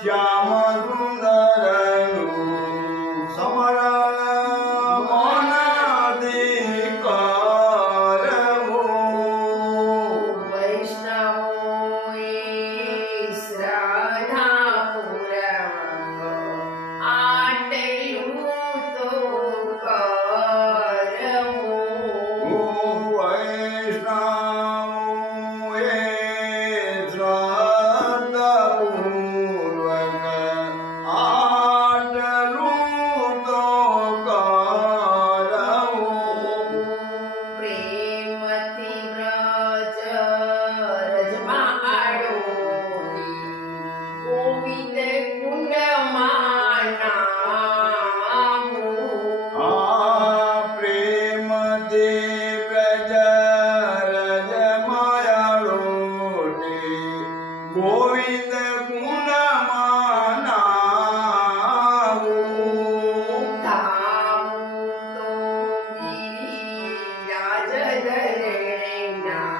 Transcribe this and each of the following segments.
શ્યામ સુંદરનું સમરણ મનથી કરવું. વૈષ્ણવોએ શ્રદ્ધાપૂર્વક આટલું તો કરવું. વૈષ્ણવોએ શ્રદ્ધાપૂર્વક આટલું તો કરવું. પ્રેમથી વ્રજ રજમાં આડોલી ગોવિંદ કુંડમાં નામવું. પ્રેમથી વ્રજ રજમાયાળોની ગોવિંદ કુંડમાં નાવું. ધાવું તો ગિરિરાજ ધરણીના,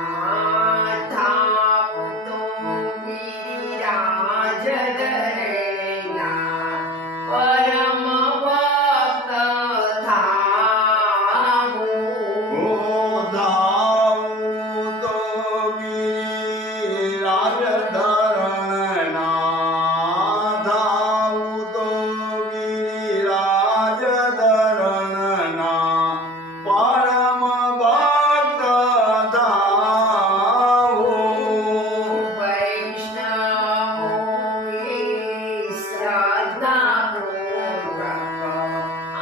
ધાવું તો ગિરિરાજ ધરણીના, પરમ ભક્ત થાવું. ધાવું તો ગિરિરાજ ધરણના, ધાવું તો ગિરિરાજ ધરણના, પરમ ભક્ત થાવું. વૈષ્ણવોએ શ્રદ્ધાપૂર્વક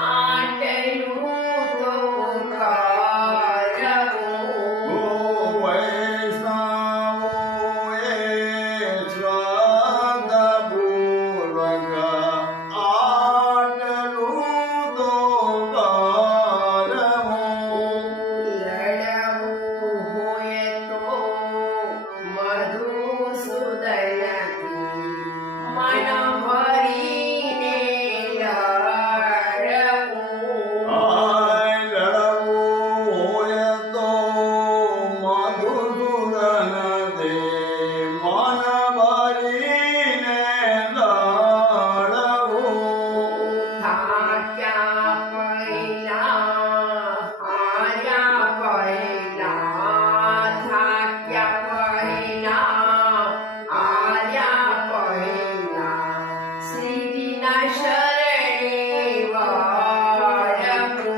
આટલું તો કરવું. વૈષ્ણવોએ શ્રદ્ધાપૂર્વક આટલું તો કરવું. લડવું હોય તો મધુસૂદનથી મન ભરીને લડવું. લડવું હોય તો મધુસૂદન દે મન ભરીને લડવું. થાક્યા પહેલા હાર્યા પહેલા, થાક્યા પહેલા હાર્યા પહેલા, શ્રીના શરણે વળવું.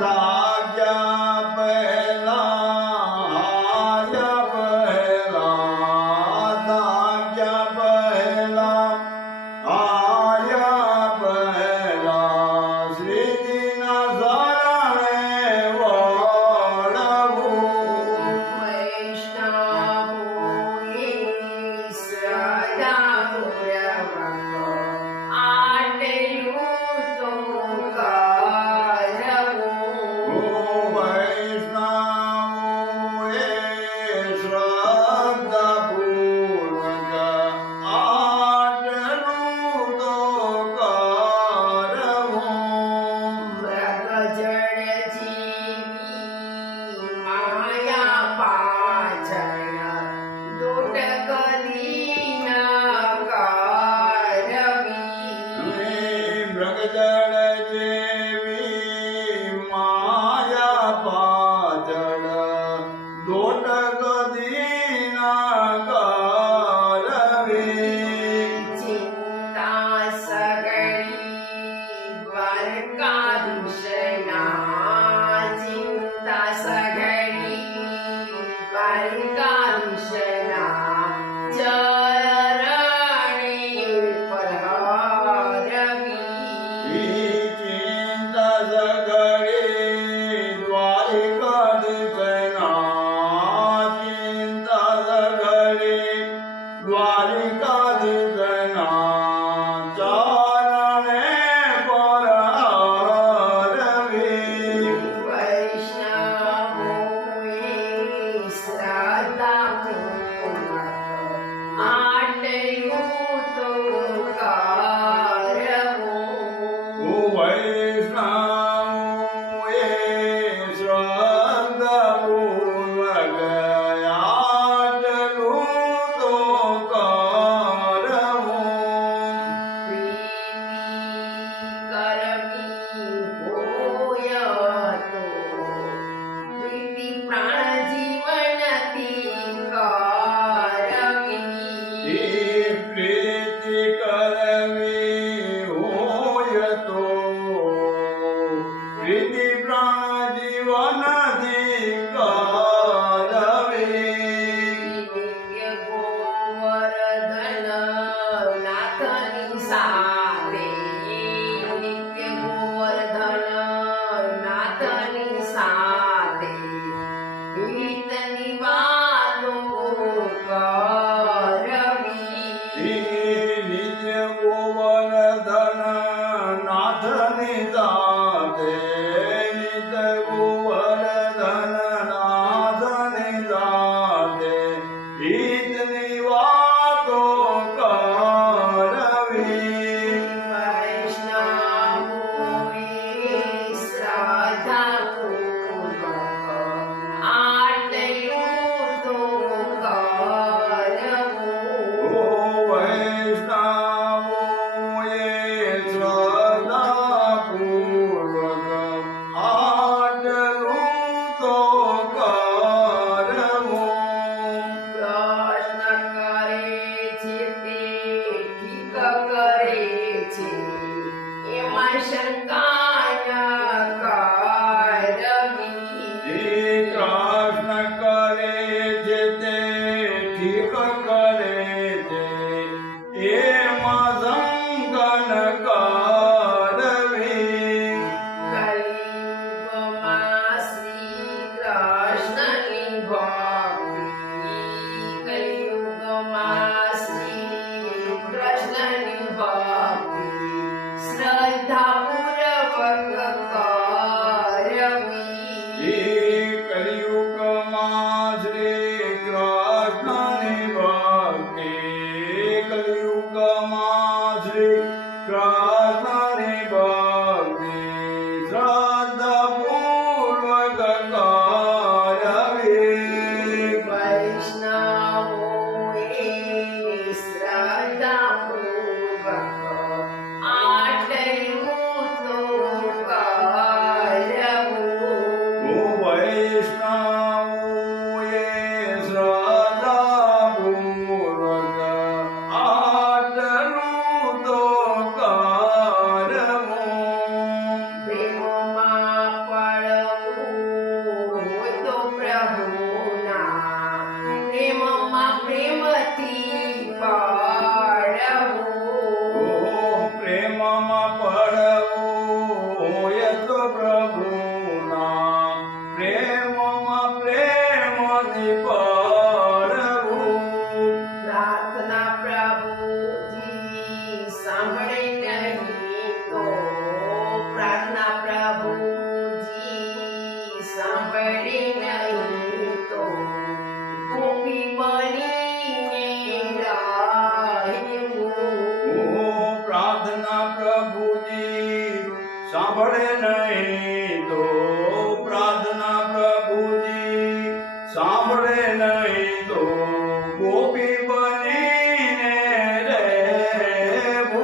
ધાગ્યા પહેલા હાર્યા પહેલા, ધાગ્યા પહેલા હાર્યા પહેલા, શ્રીજીના શરણે વળવું. વૈષ્ણવોએ શ્રદ્ધાપૂર્વક આટલું તો કરવું. વૈષ્ણવોએ શ્રદ્ધાપૂર્વક આટલું તો કરવું. મૃગજળ જીવી માયા પાછળ દોટ કદી ન કરવી. મૃગજળ જેવી માયા પાછળ દોટ કદી ના કરવી. ચિંતા સગળી દ્વારકાધીશના, ચિંતા સગળી દ્વારકાધીશના, ચરણે પધરવી. ચિંતા સગળી દ્વારિકાધીશના, ચિંતા સગળી દ્વારિકાધીશના, ચરણે પરહરવી. વૈષ્ણવોએ શ્રદ્ધા મળે નહીં તો પ્રાર્થના પ્રભુજી સાંભળે નહીં તો ગોપી બનીને રહેવું.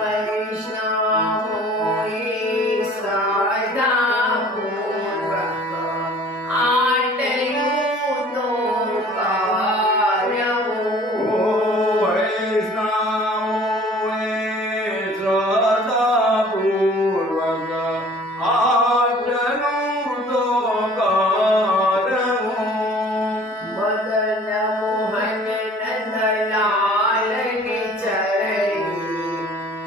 વૈષ્ણવોએ શ્રદ્ધાપૂર્વક આટલું તો કરવું. વૈષ્ણવોએ શ્રદ્ધાપૂર્વક આટલું તો કરવું. મદન મોહન નંદલાલને ચરણી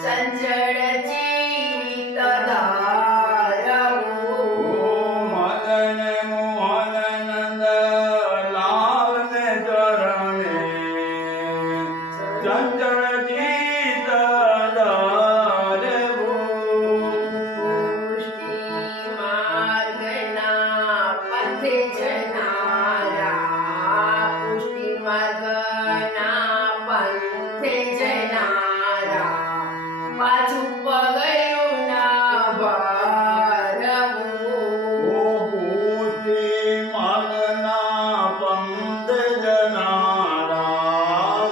ચંચળ ચિત્ત ધારવું. મદન મોહન નંદ લાલને ચરણે ચંચળ ચિત્ત ધારવું. પુષ્ટિ માર્ગના પથે જનારા, પુષ્ટિ માર્ગના પંથે જનારા, પાછું પગલું ના ભરવું. પુષ્ટિ માર્ગના પંથે જનારા,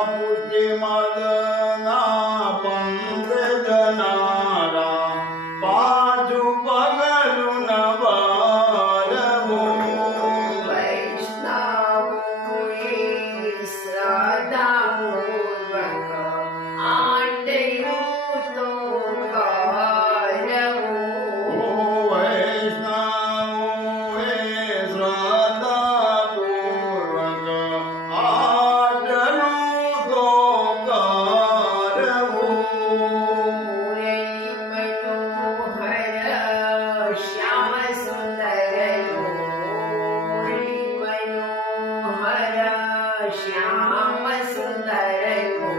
પુષ્ટિ માર્ગના પંથે જનારા, પાછું પગલું ન ભરવું. વૈષ્ણવોએ શ્રદ્ધાપૂર્વક આટલું તો કરવું. વૈષ્ણવોએ શ્રદ્ધાપૂર્વક આટલું તો કરવું. મુરલી મનોહર શ્યામ સુંદરનો, મુરલી મનોહર શ્યામ સુંદરનો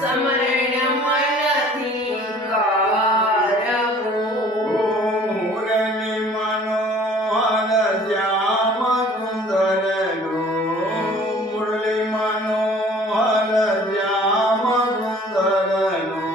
સ્મરણ મનથી કરવું. મુરલી મનોહર શ્યામ સુંદરનું, મુરલી મનોહર શ્યામ સુંદરનું